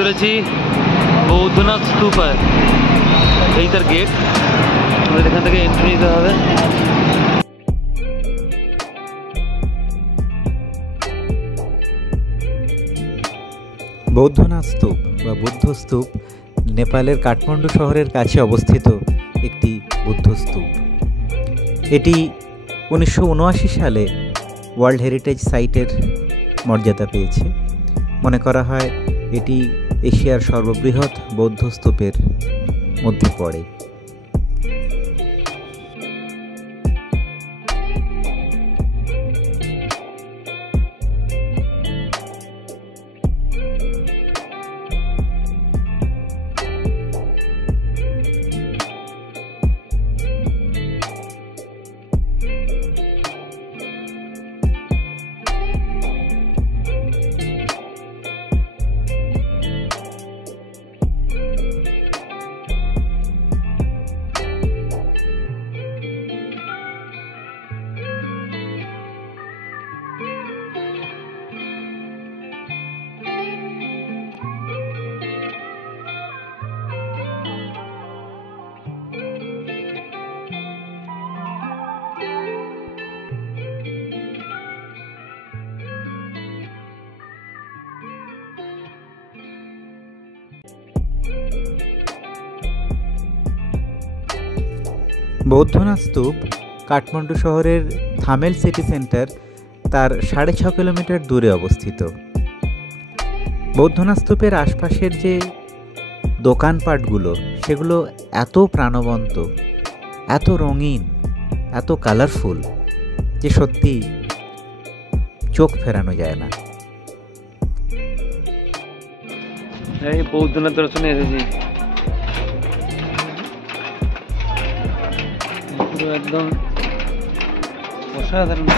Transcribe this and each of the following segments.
চলেছি বৌদ্ধনাথ স্তূপায়। এই তার গেট, আমাদের এখান থেকে এন্ট্রি নিতে হবে। বৌদ্ধনাথ স্তূপ বা বুদ্ধ স্তূপ নেপালের কাঠমান্ডু শহরের কাছে অবস্থিত একটি বুদ্ধ স্তূপ। এটি 1979 সালে ওয়ার্ল্ড হেরিটেজ সাইটের মর্যাদা পেয়েছে। মনে করা হয় এটি এশিয়ার সর্ববৃহৎ বৌদ্ধ স্তূপের মধ্যে পড়ে। বৌদ্ধনাথ স্তূপ কাঠমান্ডু শহরের থামেল সিটি সেন্টার তার 6.5 কিলোমিটার দূরে অবস্থিত। বৌদ্ধনাথ স্তূপের আশপাশের যে দোকানপাটগুলো, সেগুলো এত প্রাণবন্ত, এত রঙিন, এত কালারফুল যে সত্যি চোখ ফেরানো যায় না। এই বৌদ্ধনাথ দর্শনে এসেছি, পুরো একদম অসাধারণ।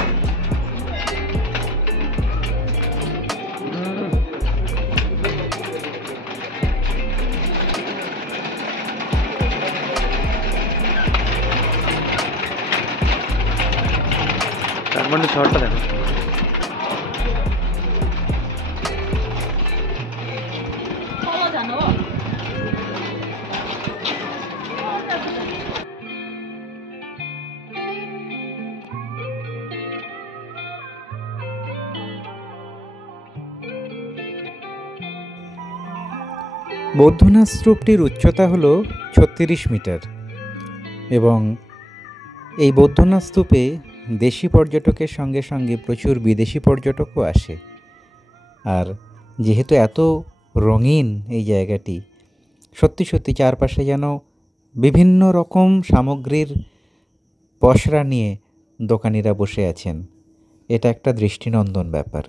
কাঠমান্ডু শহরটা দেখো। বৌদ্ধনাথ স্তূপটির উচ্চতা হল 36 মিটার এবং এই বৌদ্ধনাথ স্তূপে দেশি পর্যটকের সঙ্গে সঙ্গে প্রচুর বিদেশি পর্যটকও আসে। আর যেহেতু এত রঙিন এই জায়গাটি, সত্যি সত্যি চারপাশে যেন বিভিন্ন রকম সামগ্রীর পসরা নিয়ে দোকানিরা বসে আছেন। এটা একটা দৃষ্টিনন্দন ব্যাপার।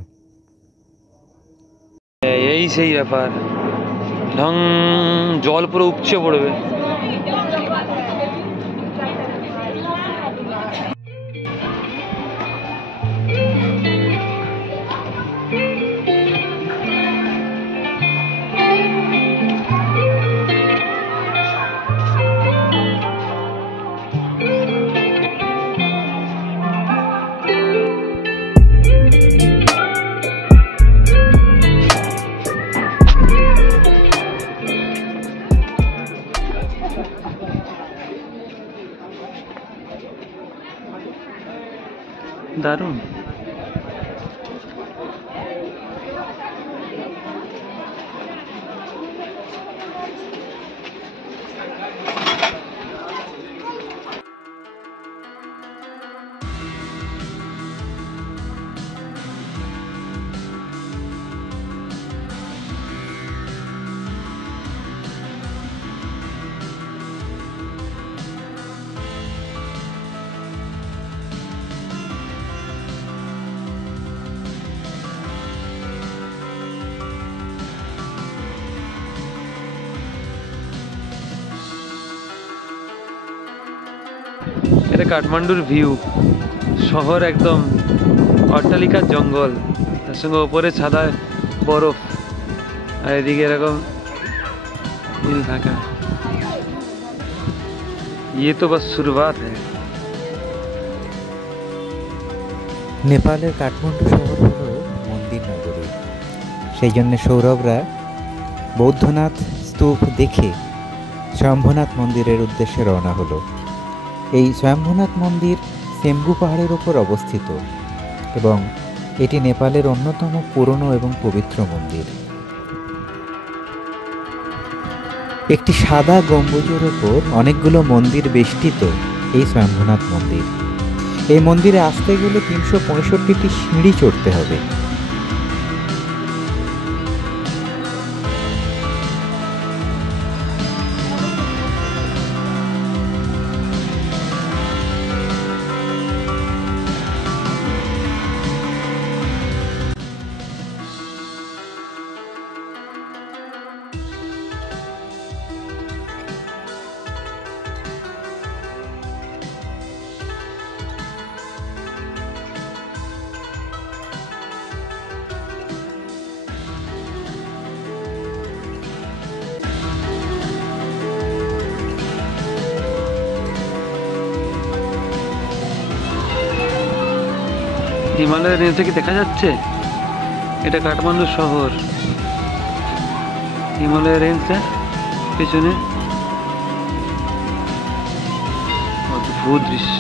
এই সেই ব্যাপার, ঢং জল পুরো উপচে পড়বে। দারুণ। এটা কাঠমান্ডুর ভিউ। শহর একদম অট্টালিকার জঙ্গল, তার সঙ্গে ওপরে সাদা বরফ, আর এদিকে এরকম নীল ঢাকা। ये तो बस शुरुआत है। নেপালের কাঠমান্ডু শহর হলো মন্দির নগরী। সেই জন্য সৌরভরা বৌদ্ধনাথ স্তূপ দেখে স্বয়ম্ভনাথ মন্দিরের উদ্দেশ্যে রওনা হলো। এই স্বয়ম্ভনাথ মন্দির সেম্বু পাহাড়ের ওপর অবস্থিত এবং এটি নেপালের অন্যতম পুরনো এবং পবিত্র মন্দির। একটি সাদা গম্বুজের ওপর অনেকগুলো মন্দির বেষ্টিত এই স্বয়ম্ভনাথ মন্দির। এই মন্দিরে আসতে গেলে 365টি সিঁড়ি চড়তে হবে। হিমালয়ের রেঞ্জটা কি দেখা যাচ্ছে? এটা কাঠমান্ডু শহর, হিমালয়ের রেঞ্জটা পেছনে অদ্ভুত দৃশ্য।